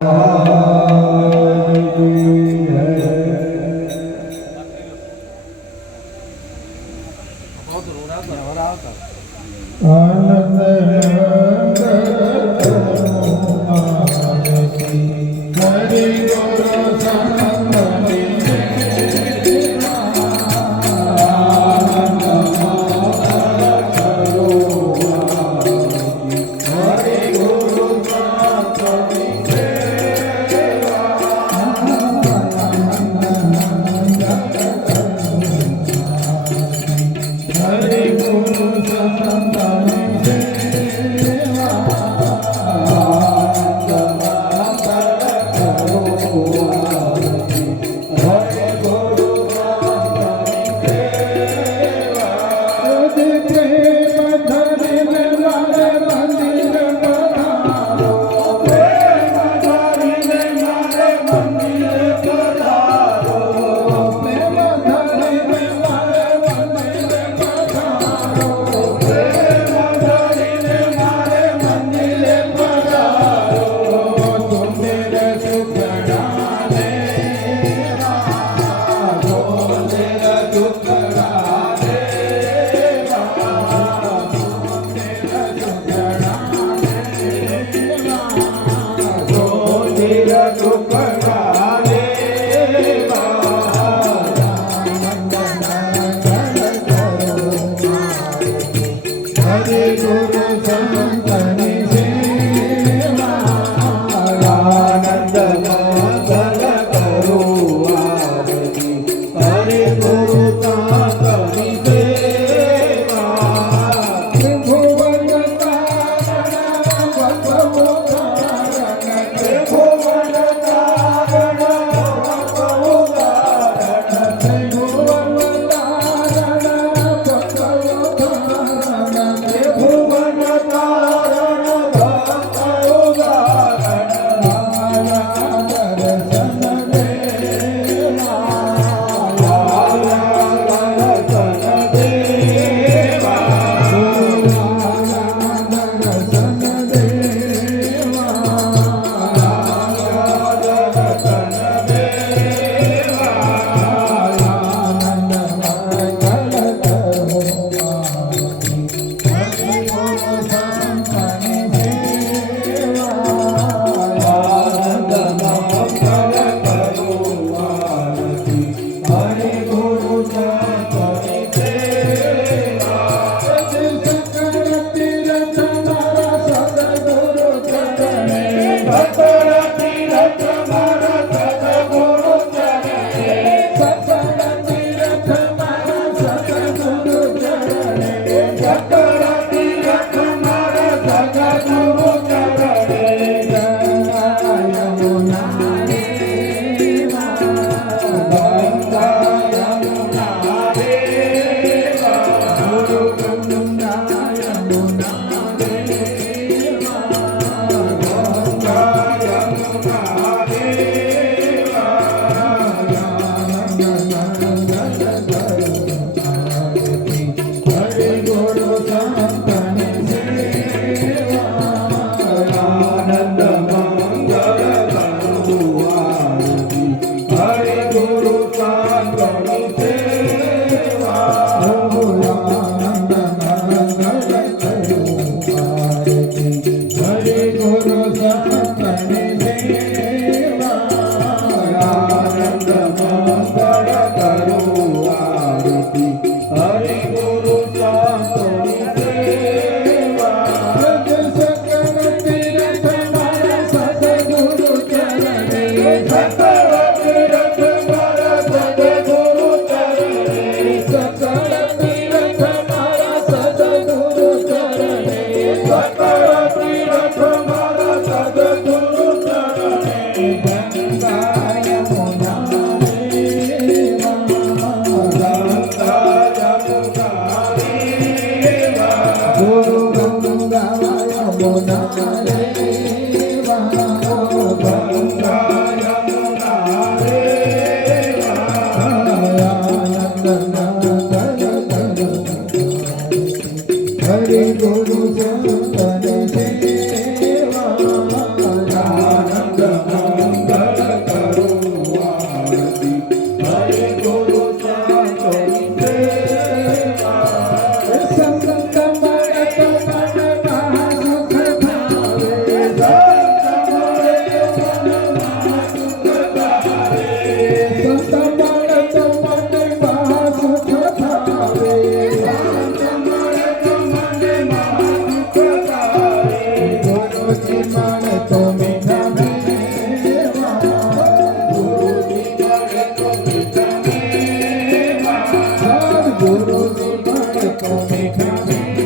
啊。ಅಂತ Amen. Come, come, come.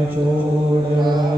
ਨਿਚੋੜ